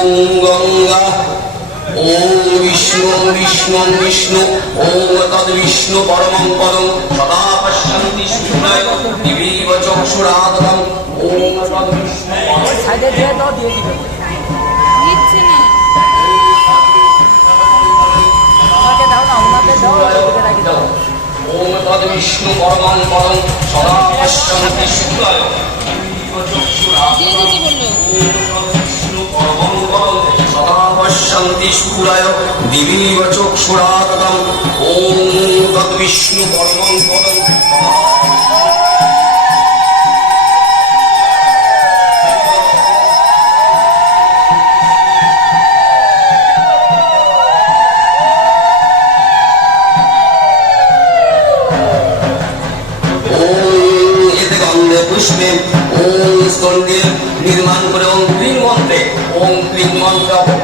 ওম গঙ্গা ওম বিষ্ণু বিষ্ণু বিষ্ণু ওম তদ বিষ্ণু পরমং পদম সদা পশ্যন্তি শুক্লায় দিবীব চক্ষুরাদম ওম তদ বিষ্ণু পরমং সাইডে দিয়ে দাও দিয়ে দিবে। নিচ্ছে না। আমাকে দাও না ওনাকে দাও ওদিকে রাখি দাও। ওম তদ বিষ্ণু পরমং পদম। সদা পশ্যন্তি শুক্লায় দিবীব চক্ষুরাদম দিয়ে দিতে বলল। সদা পশ্যন্তি শুক্রায় দিবীব চক্ষুরাদম ওম তদ্বিষ্ণু পরমং পদম পুষ্পে ওম স্কন্দে নির্মাণ করে ওম ক্রিং মন্ত্রে ওম ক্রিং মন্ত্র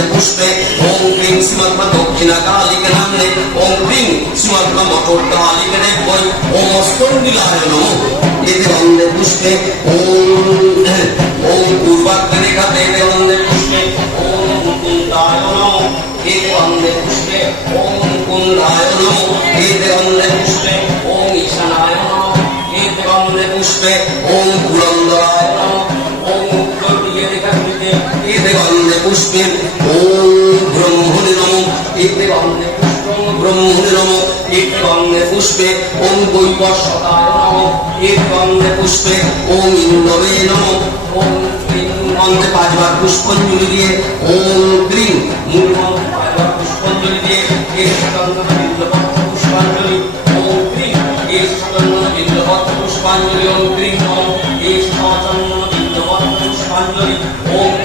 এতে গন্ধে পুষ্পে, ওম ক্রিং শ্রীমৎ দক্ষিণা কালিকে নামনে ওম ক্রিং শ্রীমৎ মঠোর কালিকে দেবই ওম স্কন্দিলায় নমঃ। এতে গন্ধে পুষ্পে, ওম ওম পূর্বাগ্নে কাতে এতে গন্ধে পুষ্পে, ওম কুন্দায় নমঃ। এতে গন্ধে পুষ্পে, ওম কুন্দায় নমঃ। এতে গন্ধে পুষ্পে, ওম ঈশানায় নমঃ। এতে এতে গন্ধে পুষ্পে ওম ব্রহ্মণে নমঃ, এতে পুষ্পং ব্রহ্মণে নমঃ, এতে পুষ্পে ওম বৈবস্বতায় নমঃ পুষ্পে ওম ইন্দ্রবে নমঃ, ওম মন্ত্রে পাঁচবার পুষ্পাঞ্জলি দিয়ে, ওম ক্রিং মূল মন্ত্রে পুষ্পাঞ্জলি দিয়ে পুষ্পাঞ্জলি, ওম এর পুষ্পাঞ্জলি, ওম নমঃ এর পুষ্পাঞ্জলি।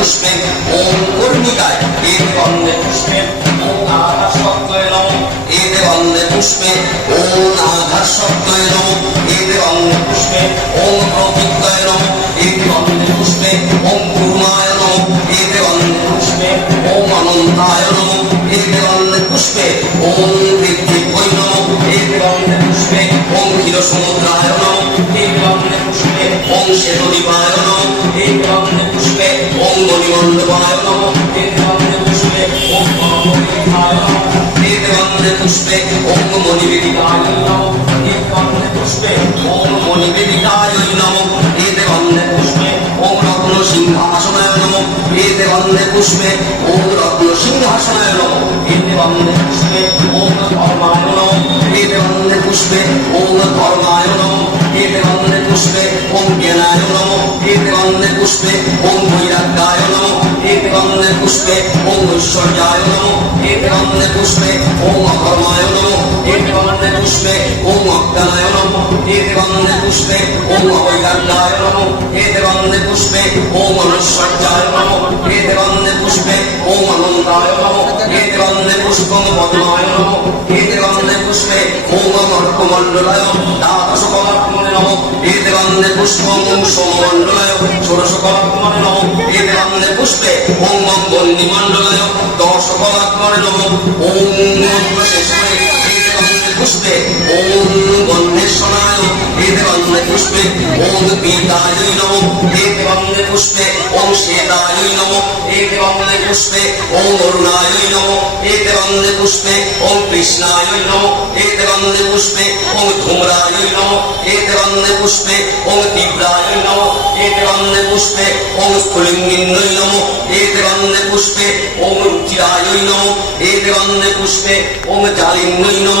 পুষ্পে ওম কর্ণিকায় এতে গন্ধে পুষ্পে ওম আকাশ শব্দয় নম। এতে গন্ধে পুষ্পে ওম আঘাত শব্দয় নম। এতে গন্ধে পুষ্পে ওম প্রতিজ্ঞায় নম। এতে গন্ধে পুষ্পে ওম কুর্মায় নম। এতে গন্ধে পুষ্পে ওম অনন্তায় নম। এতে গন্ধে পুষ্পে ওম দিব্যৈ নম। এতে গন্ধে পুষ্পে ওম ক্ষীর সমুদ্রায় নম। পুষ্পে ওম মণিবেদিকায় নম এতে গন্ধে পুষ্পে ওম মণিবেদিকায় নম এতে গন্ধে পুষ্পে ওম রত্ন সিংহাসনায় নম এতে গন্ধে পুষ্পে ওম রত্ন সিংহাসনায় নম এতে গন্ধে পুষ্পে ওম ধর্মায় নম এতে গন্ধে পুষ্পে ওম ধর্মায় নম এতে গন্ধে পুষ্পে ওম জ্ঞানায় নম এতে গন্ধে পুষ্পে ওম বৈরাগ্যায় নম গন্ধে পুষ্পে ওম ঐশ্বর্যায় নম এতে গন্ধে পুষ্পে ওম অকর্মায় নম এতে গন্ধে পুষ্পে ওম অজ্ঞানায় নম এতে গন্ধে পুষ্পে ওম অবৈরাগ্যায় নম এতে গন্ধে পুষ্পে ওম ঐশ্বর্যায় নম এতে গন্ধে পুষ্পে ওম অনন্তায় নম এতে গন্ধে পুষ্পম পদ্মায় নম পুষ্পে অর্কমণ্ডলায় দ্বাদশ কলাত্মনে নম এতে গন্ধে পুষ্পম ওম সোমমণ্ডলায় ষোড়শ কলাত্মনে নম এতে গন্ধে পুষ্পে ওম মঙ্গলনিমণ্ডলায় দশ কলাত্মনে নম ওম শেষে পুষ্পে ওম গন্ধেশ্বরায় এতে গন্ধে পুষ্পে ওম পীতায় নম এতে গন্ধে পুষ্পে ওম শ্বেতায় নম এতে গন্ধে পুষ্পে ওম অরুণায় নম এতে গন্ধে পুষ্পে ওম কৃষ্ণায় নম গন্ধে পুষ্পে ওম নম গন্ধে পুষ্পে ওম তীব্রায় নম গন্ধে পুষ্পে ওম নম গন্ধে পুষ্পে ওম রুচিরায় নম গন্ধে পুষ্পে ওম নম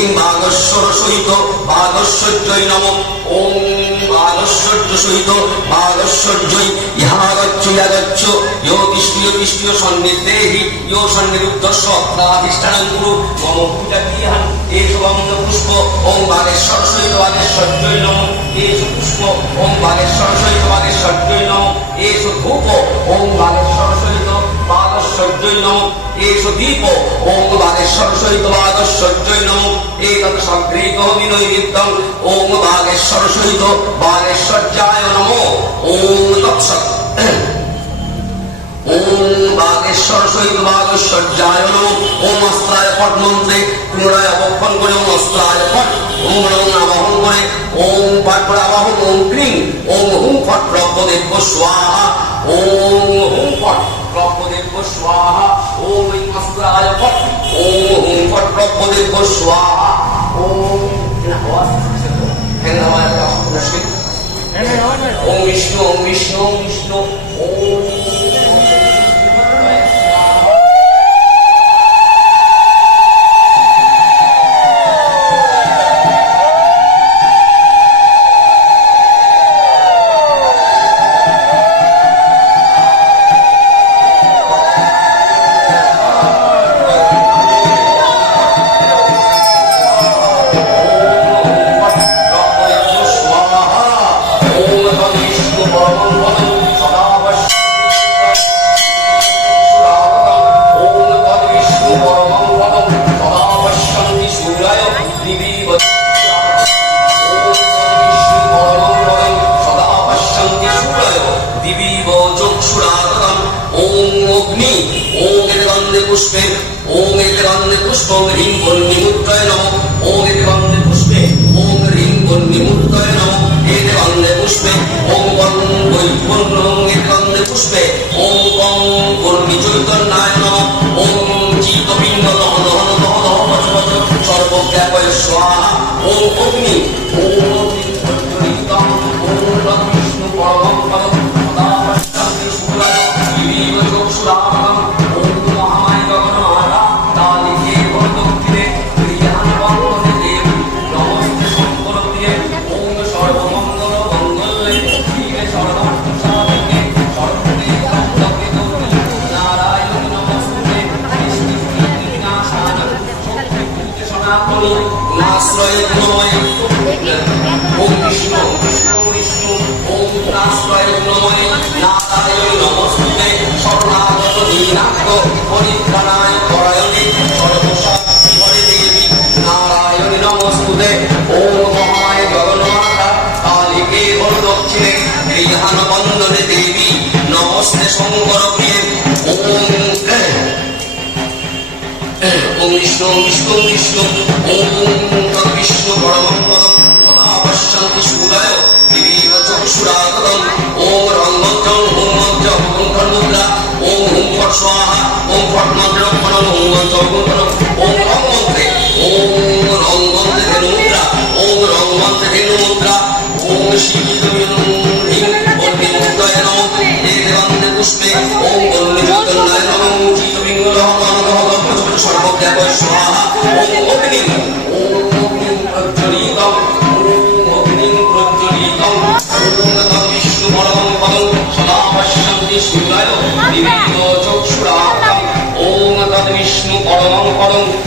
গঙ্গ সূর্যই নম। ওম বাগশ্বর্য সহিত বাগশ্বর্যই ইহাগচ্ছ ইয়াগচ্ছ ইয় কৃষ্ণীয় কৃষ্ণীয় সন্নির্দেহি ইয় সন্নিরুদ্ধস্ব অত্রাধিষ্ঠানং কুরু। মম পূজা ক্রিয়ান এষ অন্ন পুষ্প, ওম বাগেশ্বর সহিত বাগেশ্বর্যই নম। এষ পুষ্প, ওম বাগেশ্বর সহিত বাগেশ্বর্যই নম। এষ ধূপ, ওম বাগেশ্বর সহিত বাগশ্বর্যই নম এষ দীপ ওম বাগেশ্বর সহিত বাগশ্বর্যই নম এতৎ সগ্রীক বিনৈমিত্তং ওম বাগেশ্বর সহিত বাগেশ্বর্যায় নমো, ওম তৎসৎ ওম বাগেশ্বর সহিত ওম অস্ত্রায় পুনরায় অবক্ষণ করে ওম অস্ত্রায় পট, ওম ওম পাট করে আবাহন, ওম ওম ওম ফট। ব্রহ্মদেব স্বাহা ওম পট ওম ফট ব্রহ্মদেব স্বাহা ওম ওম বিষ্ণু ওম বিষ্ণু ওম বিষ্ণু পুষ্পে ওম এতে গন্ধে পুষ্প হ্রিং বন্যি মুদ্রায় নম ওম এতে গন্ধে পুষ্পে ওম হ্রিং বন্যি মুদ্রায় নম এতে গন্ধে পুষ্পে ওম বন বৈ বন্য এতে গন্ধে পুষ্পে ওম কং বন্যি চৈতন্যায় নম ওম চিত পিণ্ড দহ সর্বজ্ঞাপয় স্বাহা ওম অগ্নি ওম অগ্নি প্রজ্বলিতম ওম বিষ্ণু বিষ্ণু বিষ্ণু ওম পদম সদা পশ্যন্তি সূর্যায় দিবীব চক্ষুরাগতম ওম রঙ্গঞ্জং হোম মন্ত্র ওম ধর্মুদ্রা ওম হুম ফট স্বাহা, ওম ফট মন্ত্র ফলম ওম মন্ত্র ওম ফলম ওম রং মন্ত্রে ওম রং মন্ত্রে ধেনু মুদ্রা। ওম রং মন্ত্রে ধেনু মুদ্রা। ওম ওম ওম অগ্নি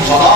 সদা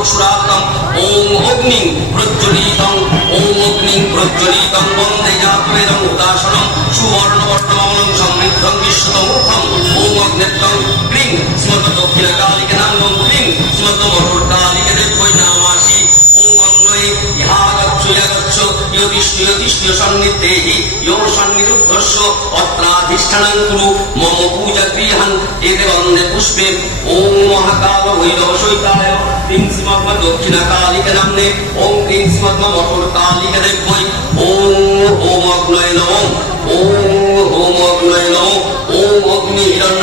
চক্ষুরাত্মম ওম অগ্নি প্রজ্বলিতং। ওম অগ্নি প্রজ্বলিতং। বন্দে জাতবেদং উদাসনম সুবর্ণবর্ণমলং সমৃদ্ধং বিশ্বতমূর্ধং ওম অগ্নেত্রং ক্লিং। স্মত দক্ষিণ কালিকে নাম ক্লিং। স্মত মঠুর ইয়াগচ্ছ ইয় কৃষ্ণ কৃষ্ণ সন্নিধেহি ইয় সন্নিরুদ্ধস্য অত্রাধিষ্ঠানং কুরু মম পূজা গৃহান এতে বন্দে পুষ্পে ওম মহাকাল ভৈরব অগ্নি হিরণ্য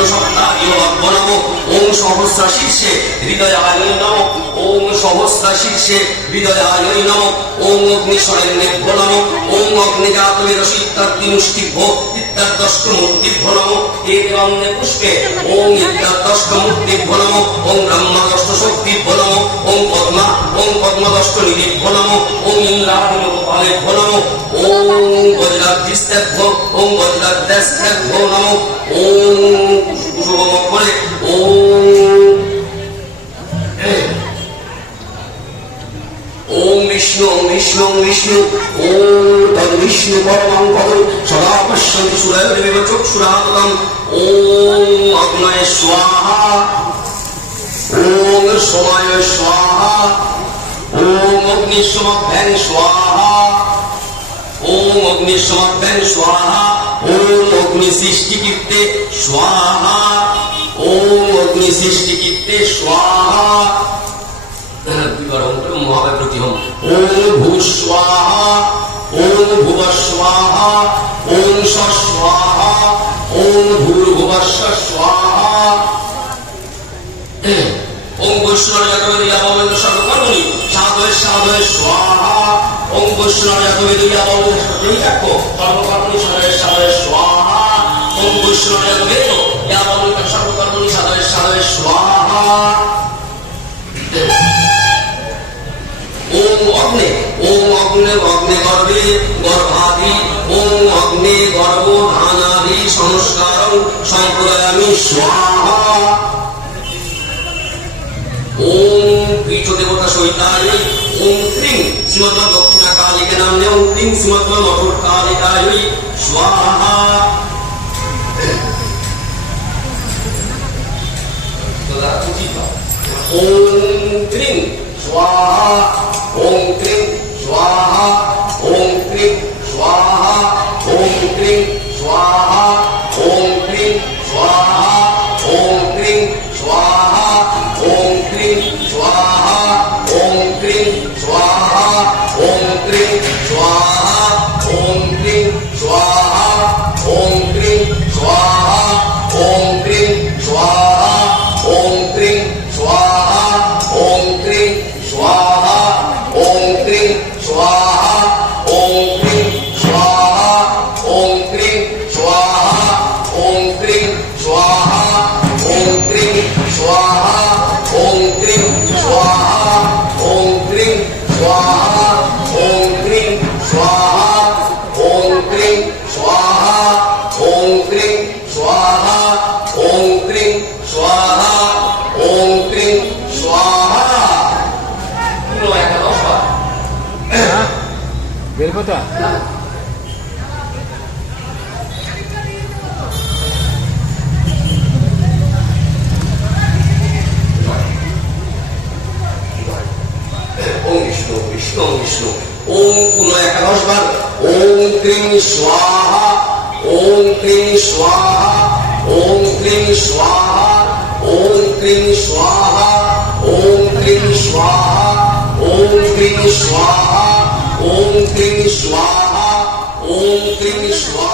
সহস্রা শীর্ষে হৃদয় আলোয় নমক ওং সহস্রা শীর্ষে হৃদয় আলোয় নমক ওং অগ্নিশরেণ্যে ভো নমক ওং অগ্নিজাতমে রসিত্যাত্মিনুষ্টি ভো ইত্যাদষ্ট মূর্তি ভো পুষ্পে ওং পদ্মা ওং পদ্মাদষ্ট নিধি ভো নমক ওং ইন্দ্রাহণ গোপালে ভো নমক ওং গজরাধ্যিস্তে ভো ওং গজরাধ্যস্তে করে বিষ্ণু, ওম বিষ্ণু, ওম তদ বিষ্ণু পরমং পদ। সদা পশ্যন্তি সুরৈর্বিব চক্ষুরাতম ওম অগ্নয় স্বাহা। ওম সময় স্বাহা। ওম অগ্নিসমভ্যাং স্বাহা। ওম অগ্নিসমভ্যাং স্বাহা। ওম অগ্নি সৃষ্টিকীর্তে স্বাহা। ওম অগ্নি সৃষ্টি চিত্তে স্বাহা। দুইবার ওমটা মহাব্রতী হোম ওম ভূ স্বাহা ওম ভুব ওম স্বাহা এক ওম অগ্নে ওম অগ্নে অগ্নে গর্ভে গর্ভাদি ওম অগ্নে গর্ভ ধানাদি সংস্কার সম্প্রদায়ামি স্বাহা। ওম পীঠ দেবতা সহিতায় ওম ক্রিং শ্রীমদ দক্ষিণা কালিকা নামে ওম ক্রিং শ্রীমদ মঠুর কালিকায় স্বাহা ওম ক্রিং স্বাহা ওম ক্রিং স্বাহা ওম ক্রিং স্বাহা ওম ক্রিং স্বাহা ওম ক্রিং স্বাহা ওম ক্রিং স্বাহা ওম ক্রিং স্বাহা ওম ক্রিং স্বাহা ওম ক্রিং স্বাহা ওম ক্রিং স্বাহা ওম ক্রিং স্বাহা বিষ্ণু বিষ্ণু ওম বিষ্ণু ওম পুনঃ একাদশ বার ওম ক্রিং স্বাহা ওম ক্রিং স্বাহা ওম ক্রিং স্বাহা ওম ক্রিং স্বাহা ওম ক্রিং স্বাহা ওম ক্রিং স্বাহা ওম ক্রিং স্বাহা ওম ক্রিং স্বাহা ওম ক্রিং স্বাহা